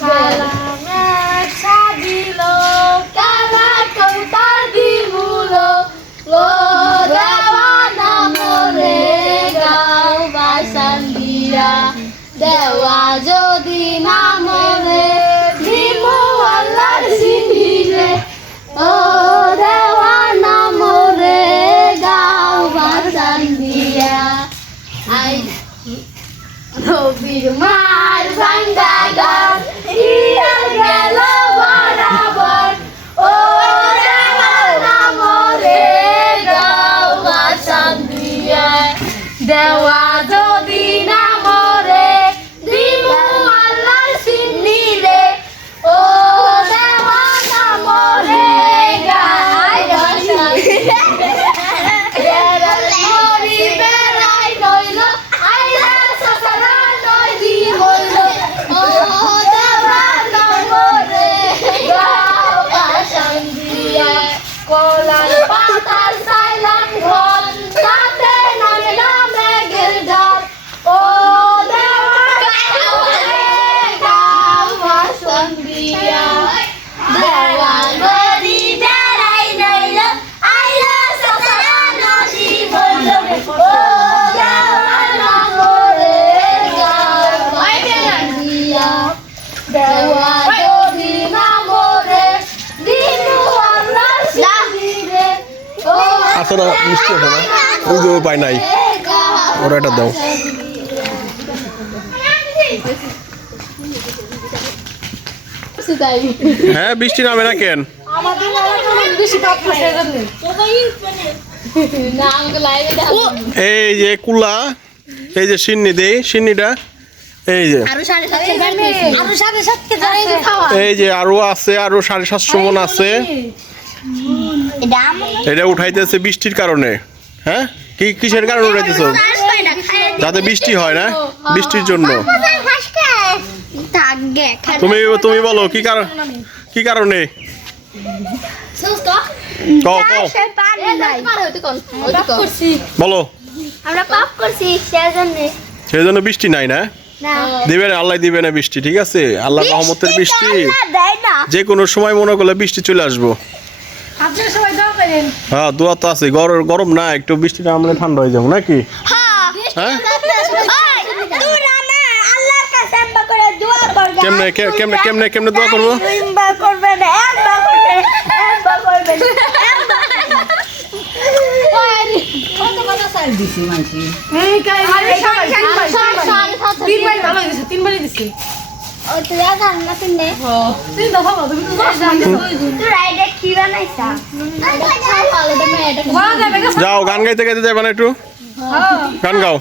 কালা মেঘ ছাদিল কালা কৌতার দিমুল লো দেওয়ানা মোরে গাও বাসান দিয়া দেওয়া যদি না মোরে দিমু আল্লাহর সিনিরে ও দেওয়ানা মোরে গাও বাসান দিয়া আই নবীর মার ভাঙ্গা গান হিয়াল গেল বরাবর ও দেওয়ানা মোরে গাও বাসান দিয়া দেওয়া যদি না মোরে দিমু আল্লাহর সিনিরে ও দেওয়ানা মোরে গাও বাসান দিয়া মরি বেড়াই নইল আইলা সসারা নই দি হইল ও দেওয়ানা মোরে গাও বাসান দিয়া কলার পাতার সাইলাম ঘর তাতে নামে নামে গিরধার ও দেওয়ানা মোরে গাও বাসান দিয়া দেওয়া গরি বেড়াই নইল আইলা সসারা নদী হইল ও দেওয়ানা মোরে গাও বাসান দিয়া দেওয়া যদি না মোরে দিমু আল্লাহর সিনিরে ও আসলে মিষ্টি হবে না ওই যে উপায় নাই ওরা এটা দাও হ্যাঁ বৃষ্টি নামে না কেন আমাদের বেশি পাপ করে না আমাকে লাইভে দেখো এই যে কুলা এই যে সিন্নি দেই সিন্নিটা এই যে আরো 7.5 বার পেয়েছি আরো 7.5 কে ধরে খাওয়া এই যে আরো আছে আরো 750 মন আছে এটা এটা উঠাইতেছে বৃষ্টির কারণে হ্যাঁ কি কিসের কারণে উঠাইতেছো যাতে বৃষ্টি হয় না বৃষ্টির জন্য তুমি তুমি বলো কি কারণে কও কও বলো আমরা পাপ করছি সেই জন্য বৃষ্টি নাই না দিবে না আল্লাহ দিবে না বৃষ্টি ঠিক আছে আল্লাহ রহমতের বৃষ্টি যে কোনো সময় মনে করলে বৃষ্টি চলে আসবো আপনারা সবাই দোয়া করেন হ্যাঁ দোয়া তো আছে গরম না একটু বৃষ্টি নামলে ঠান্ডা হয়ে যাবো নাকি হ্যাঁ কেমনে কেমনে কেমনে কেমনে দোয়া করবো যাও গান গাইতে গাইতে যাবে না একটু গান গাও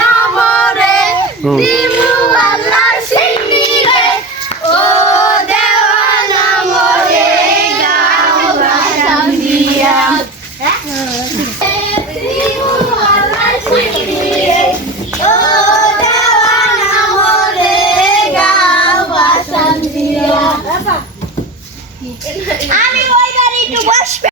না মোরে দিমু আল্লাহর সিনিরে ও দেওয়ানা মোরে গাও বাসান দিয়া দিমু আল্লাহর সিনিরে ও দেওয়ানা মোরে গাও বাসান দিয়া আমি ওই গাড়ি একটু বসবে